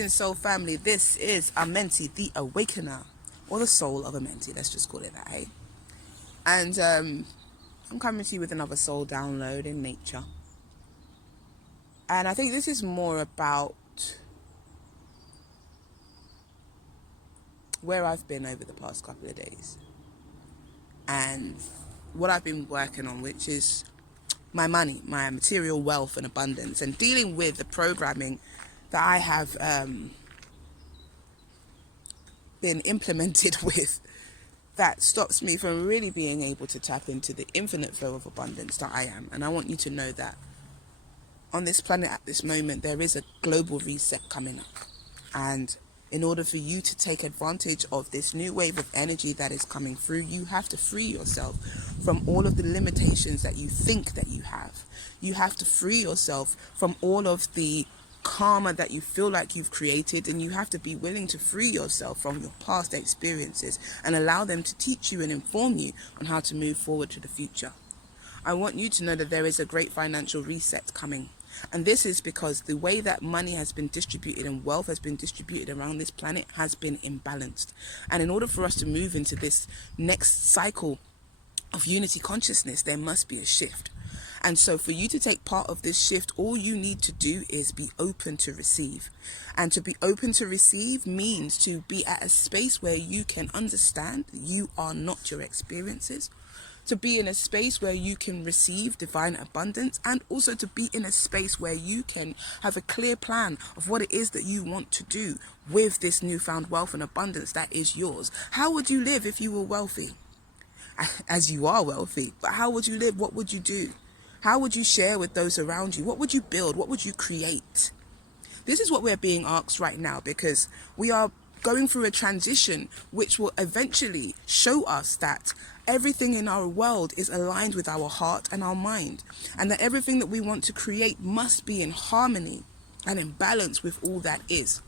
Greetings, soul family. This is Amenti The Awakener, or the soul of Amenti. Let's just call it that, hey? And I'm coming to you with another soul download in nature. And I think this is more about where I've been over the past couple of days. And what I've been working on, which is my money, my material wealth and abundance, and dealing with the programming that I have been implemented with that stops me from really being able to tap into the infinite flow of abundance that I am. And I want you to know that on this planet at this moment, there is a global reset coming up. And in order for you to take advantage of this new wave of energy that is coming through, you have to free yourself from all of the limitations that you think that you have. You have to free yourself from all of the karma that you feel like you've created, and you have to be willing to free yourself from your past experiences and allow them to teach you and inform you on how to move forward to the future. I want you to know that there is a great financial reset coming. And this is because the way that money has been distributed and wealth has been distributed around this planet has been imbalanced. And in order for us to move into this next cycle of unity consciousness, there must be a shift. And so for you to take part of this shift, all you need to do is be open to receive. And to be open to receive means to be at a space where you can understand you are not your experiences. To be in a space where you can receive divine abundance, and also to be in a space where you can have a clear plan of what it is that you want to do with this newfound wealth and abundance that is yours. How would you live if you were wealthy? As you are wealthy, but how would you live? What would you do? How would you share with those around you? What would you build? What would you create? This is what we're being asked right now, because we are going through a transition which will eventually show us that everything in our world is aligned with our heart and our mind, and that everything that we want to create must be in harmony and in balance with all that is.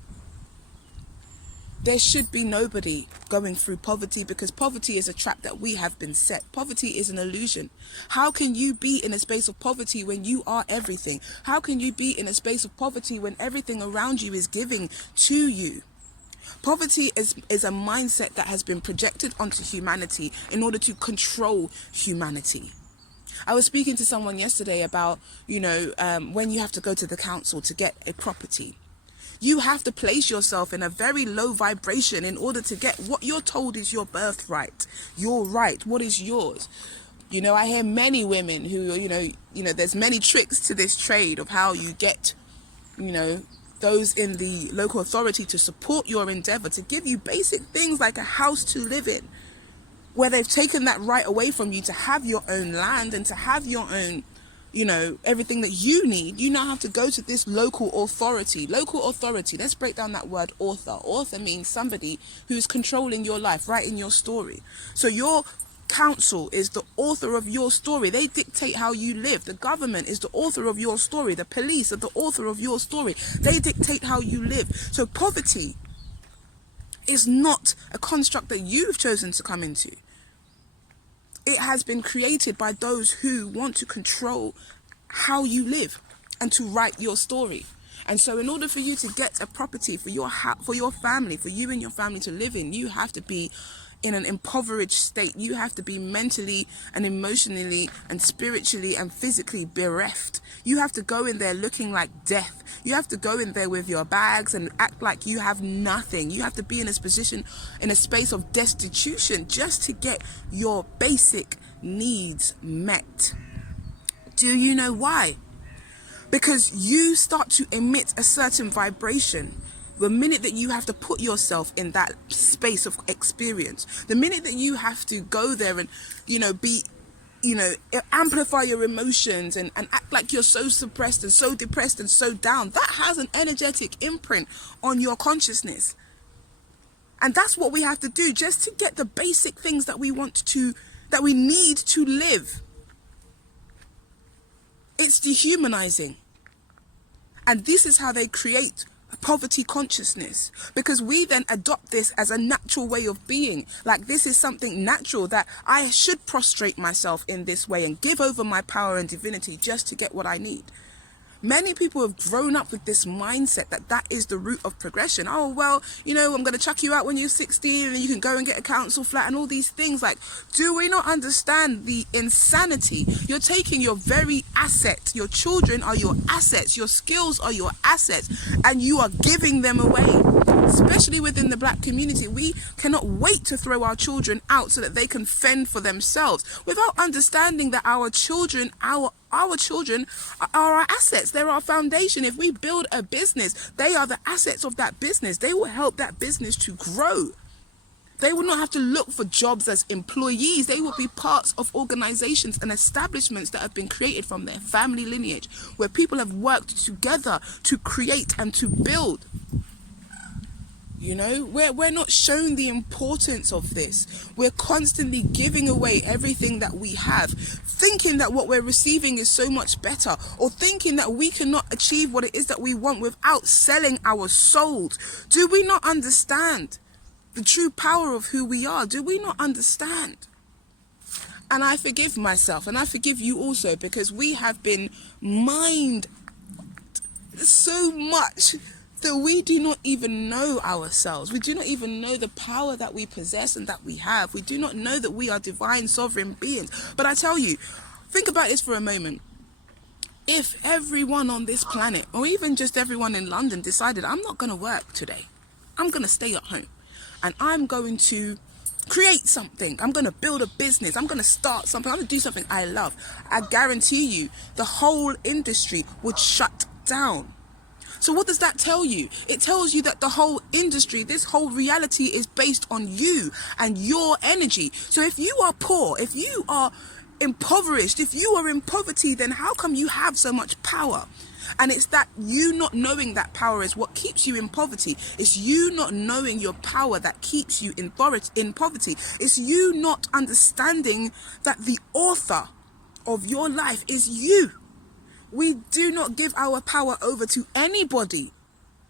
There should be nobody going through poverty, because poverty is a trap that we have been set. Poverty is an illusion. How can you be in a space of poverty when you are everything? How can you be in a space of poverty when everything around you is giving to you? Poverty is a mindset that has been projected onto humanity in order to control humanity. I was speaking to someone yesterday about, when you have to go to the council to get a property. You have to place yourself in a very low vibration in order to get what you're told is your birthright, your right, what is yours. I hear many women who, there's many tricks to this trade of how you get, those in the local authority to support your endeavor, to give you basic things like a house to live in, where they've taken that right away from you to have your own land and to have your own, everything that you need. You now have to go to this local authority. Local authority, let's break down that word author. Author means somebody who's controlling your life, writing your story. So your council is the author of your story. They dictate how you live. The government is the author of your story. The police are the author of your story. They dictate how you live. So poverty is not a construct that you've chosen to come into. It has been created by those who want to control how you live and to write your story. And so in order for you to get a property for your family, for you and your family to live in, you have to be in an impoverished state. You have to be mentally and emotionally and spiritually and physically bereft. You have to go in there looking like death. You have to go in there with your bags and act like you have nothing. You have to be in a position, in a space of destitution, just to get your basic needs met. Do you know why? Because you start to emit a certain vibration. The minute that you have to put yourself in that space of experience, the minute that you have to go there and, amplify your emotions and act like you're so suppressed and so depressed and so down, that has an energetic imprint on your consciousness. And that's what we have to do just to get the basic things that we need to live. It's dehumanizing. And this is how they create poverty consciousness, because we then adopt this as a natural way of being. Like, this is something natural, that I should prostrate myself in this way and give over my power and divinity just to get what I need. Many people have grown up with this mindset that that is the route of progression. Oh, well, you know, I'm going to chuck you out when you're 16 and you can go and get a council flat and all these things. Like, do we not understand the insanity? You're taking your very asset. Your children are your assets. Your skills are your assets, and you are giving them away. Especially within the black community, we cannot wait to throw our children out so that they can fend for themselves, without understanding that our children are our assets. They're our foundation. If we build a business, they are the assets of that business. They will help that business to grow. They will not have to look for jobs as employees. They will be parts of organizations and establishments that have been created from their family lineage, where people have worked together to create and to build. You know, we're not shown the importance of this. We're constantly giving away everything that we have, thinking that what we're receiving is so much better, or thinking that we cannot achieve what it is that we want without selling our souls. Do we not understand the true power of who we are? Do we not understand? And I forgive myself, and I forgive you also, because we have been mined so much that we do not even know ourselves. We do not even know the power that we possess and that we have. We do not know that we are divine sovereign beings. But I tell you, think about this for a moment. If everyone on this planet, or even just everyone in London, decided, I'm not going to work today, I'm going to stay at home, and I'm going to create something, I'm going to build a business, I'm going to start something, I'm going to do something I love, I guarantee you the whole industry would shut down. So what does that tell you? It tells you that the whole industry, this whole reality, is based on you and your energy. So if you are poor, if you are impoverished, if you are in poverty, then how come you have so much power? And it's that you not knowing that power is what keeps you in poverty. It's you not knowing your power that keeps you in poverty. It's you not understanding that the author of your life is you. We do not give our power over to anybody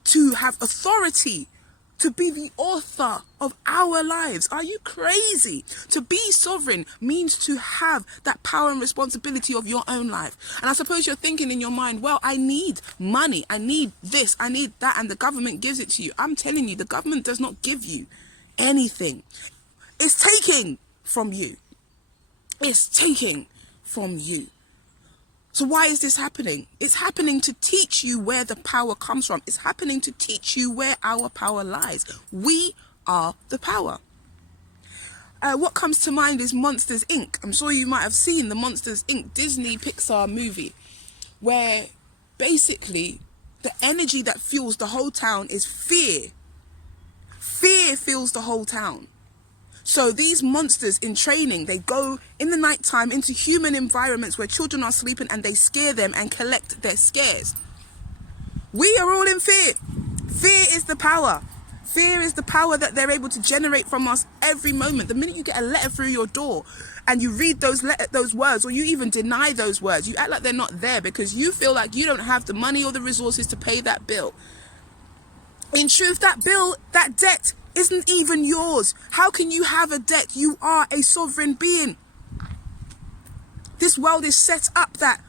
to have authority, to be the author of our lives. Are you crazy? To be sovereign means to have that power and responsibility of your own life. And I suppose you're thinking in your mind, well, I need money, I need this, I need that, and the government gives it to you. I'm telling you, the government does not give you anything. It's taking from you. It's taking from you. So why is this happening? It's happening to teach you where the power comes from. It's happening to teach you where our power lies. We are the power. What comes to mind is Monsters, Inc. I'm sure you might have seen the Monsters, Inc. Disney Pixar movie, where basically the energy that fuels the whole town is fear. Fear fuels the whole town. So these monsters in training, they go in the nighttime into human environments where children are sleeping, and they scare them and collect their scares. We are all in fear. Fear is the power. Fear is the power that they're able to generate from us every moment. The minute you get a letter through your door and you read those words, or you even deny those words, you act like they're not there because you feel like you don't have the money or the resources to pay that bill. In truth, that bill, that debt, isn't even yours. How can you have a debt? You are a sovereign being. This world is set up that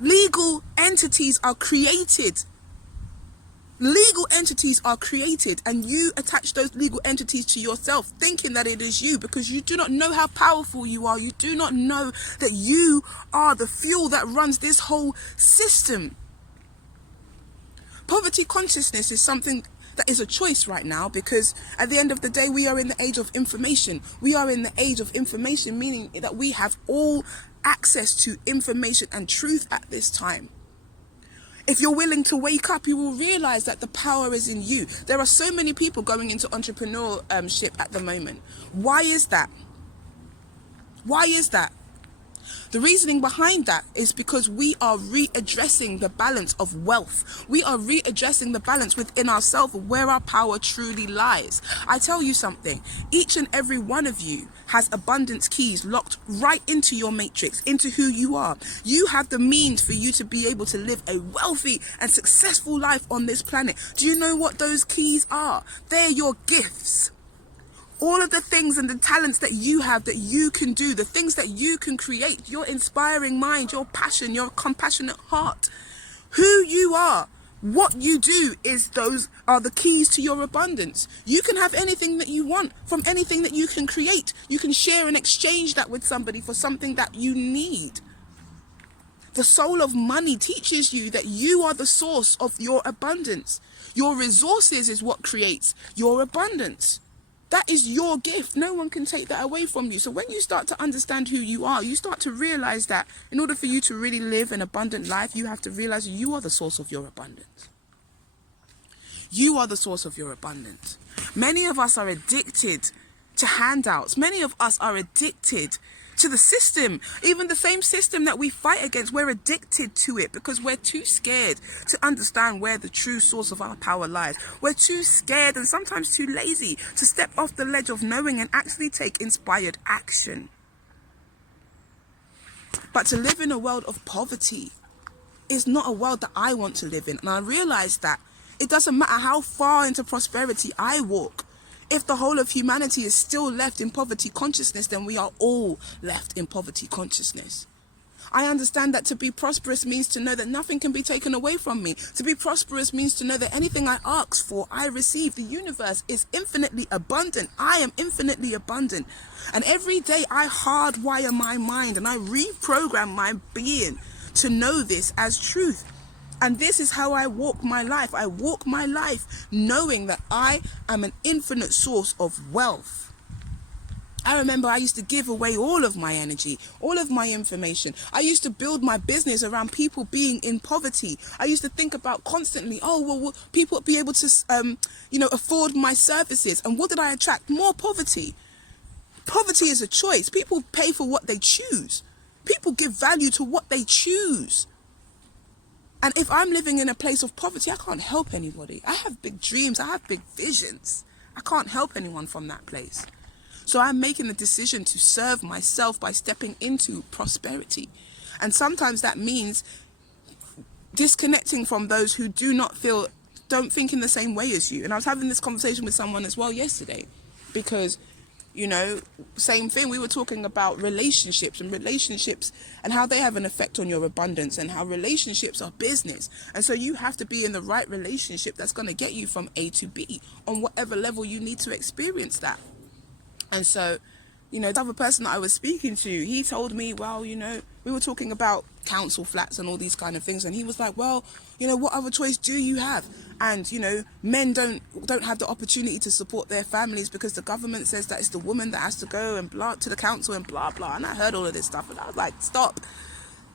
legal entities are created. Legal entities are created, and you attach those legal entities to yourself, thinking that it is you, because you do not know how powerful you are. You do not know that you are the fuel that runs this whole system. Poverty consciousness is something that is a choice right now, because at the end of the day, we are in the age of information. We are in the age of information, meaning that we have all access to information and truth at this time. If you're willing to wake up, you will realize that the power is in you. There are so many people going into entrepreneurship at the moment. Why is that? Why is that? The reasoning behind that is because we are readdressing the balance of wealth. We are readdressing the balance within ourselves of where our power truly lies. I tell you something, each and every one of you has abundance keys locked right into your matrix, into who you are. You have the means for you to be able to live a wealthy and successful life on this planet. Do you know what those keys are? They're your gifts. All of the things and the talents that you have, that you can do, the things that you can create, your inspiring mind, your passion, your compassionate heart. Who you are, what you do those are the keys to your abundance. You can have anything that you want from anything that you can create. You can share and exchange that with somebody for something that you need. The soul of money teaches you that you are the source of your abundance. Your resources is what creates your abundance. That is your gift. No one can take that away from you. So when you start to understand who you are, you start to realize that in order for you to really live an abundant life, you have to realize you are the source of your abundance. You are the source of your abundance. Many of us are addicted to handouts. Many of us are addicted to the system, even the same system that we fight against. We're addicted to it because we're too scared to understand where the true source of our power lies. We're too scared and sometimes too lazy to step off the ledge of knowing and actually take inspired action. But to live in a world of poverty is not a world that I want to live in. And I realize that it doesn't matter how far into prosperity I walk. If the whole of humanity is still left in poverty consciousness, then we are all left in poverty consciousness. I understand that to be prosperous means to know that nothing can be taken away from me. To be prosperous means to know that anything I ask for, I receive. The universe is infinitely abundant. I am infinitely abundant. And every day I hardwire my mind and I reprogram my being to know this as truth. And this is how I walk my life. I walk my life knowing that I am an infinite source of wealth. I remember I used to give away all of my energy, all of my information. I used to build my business around people being in poverty. I used to think about constantly, will people be able to, afford my services? And what did I attract? More poverty. Poverty is a choice. People pay for what they choose. People give value to what they choose. And if I'm living in a place of poverty, I can't help anybody. I have big dreams. I have big visions. I can't help anyone from that place. So I'm making the decision to serve myself by stepping into prosperity. And sometimes that means disconnecting from those who don't think in the same way as you. And I was having this conversation with someone as well yesterday because, same thing. We were talking about relationships and how they have an effect on your abundance and how relationships are business. And so you have to be in the right relationship that's going to get you from A to B on whatever level you need to experience that. And so, the other person that I was speaking to, he told me, we were talking about council flats and all these kind of things. And he was like, what other choice do you have? And, men don't have the opportunity to support their families because the government says that it's the woman that has to go and blah to the council and blah, blah. And I heard all of this stuff and I was like, stop.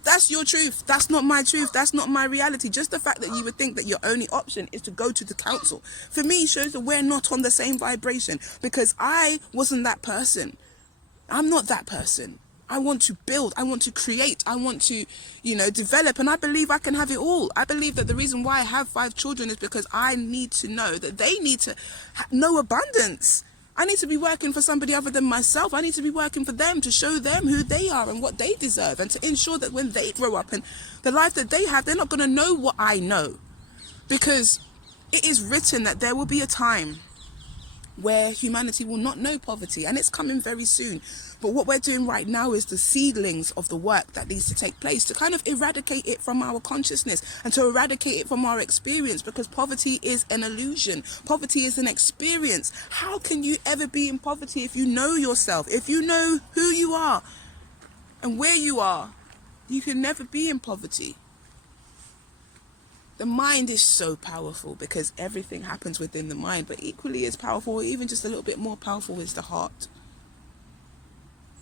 That's your truth. That's not my truth. That's not my reality. Just the fact that you would think that your only option is to go to the council, for me, shows that we're not on the same vibration because I wasn't that person. I'm not that person. I want to build. I want to create. I want to, develop. And I believe I can have it all. I believe that the reason why I have 5 children is because I need to know that they need to know abundance. I need to be working for somebody other than myself. I need to be working for them to show them who they are and what they deserve and to ensure that when they grow up and the life that they have, they're not going to know what I know. Because it is written that there will be a time where humanity will not know poverty, and it's coming very soon. But what we're doing right now is the seedlings of the work that needs to take place to kind of eradicate it from our consciousness and to eradicate it from our experience, because poverty is an illusion. Poverty is an experience. How can you ever be in poverty if you know yourself, if you know who you are and where you are? You can never be in poverty. The mind is so powerful because everything happens within the mind, but equally as powerful, or even just a little bit more powerful, is the heart.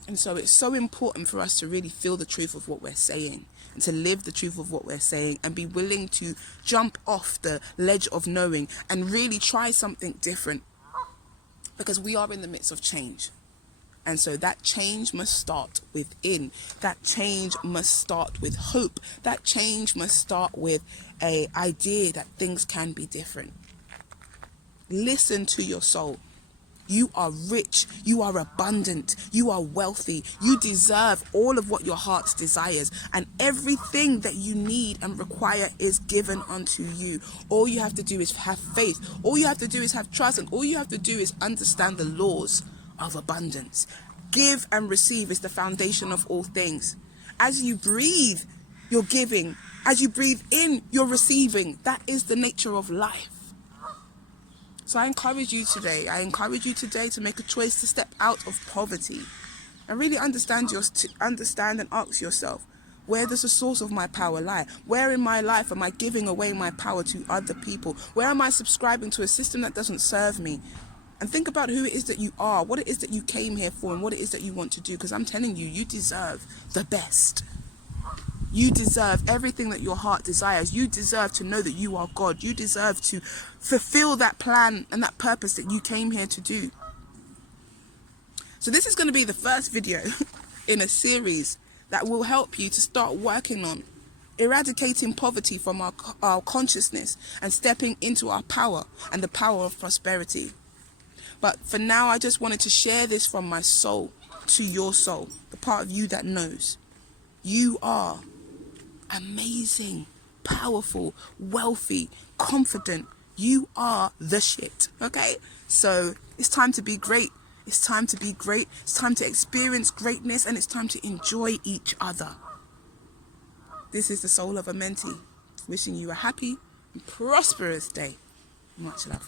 And so it's so important for us to really feel the truth of what we're saying and to live the truth of what we're saying and be willing to jump off the ledge of knowing and really try something different, because we are in the midst of change. And so that change must start within. That change must start with hope. That change must start with an idea that things can be different. Listen to your soul. You are rich. You are abundant. You are wealthy. You deserve all of what your heart desires. And everything that you need and require is given unto you. All you have to do is have faith. All you have to do is have trust. And all you have to do is understand the laws of abundance. Give and receive is the foundation of all things. As you breathe, you're giving. As you breathe in, you're receiving. That is the nature of life. So I encourage you today to make a choice to step out of poverty and really understand and ask yourself, where does the source of my power lie? Where in my life am I giving away my power to other people? Where am I subscribing to a system that doesn't serve me? And think about who it is that you are, what it is that you came here for, and what it is that you want to do. Because I'm telling you, you deserve the best. You deserve everything that your heart desires. You deserve to know that you are God. You deserve to fulfill that plan and that purpose that you came here to do. So this is going to be the first video in a series that will help you to start working on eradicating poverty from our consciousness and stepping into our power and the power of prosperity. But for now, I just wanted to share this from my soul to your soul, the part of you that knows. You are amazing, powerful, wealthy, confident. You are the shit, okay? So it's time to be great. It's time to be great. It's time to experience greatness, and it's time to enjoy each other. This is the Soul of Amenti, wishing you a happy and prosperous day. Much love.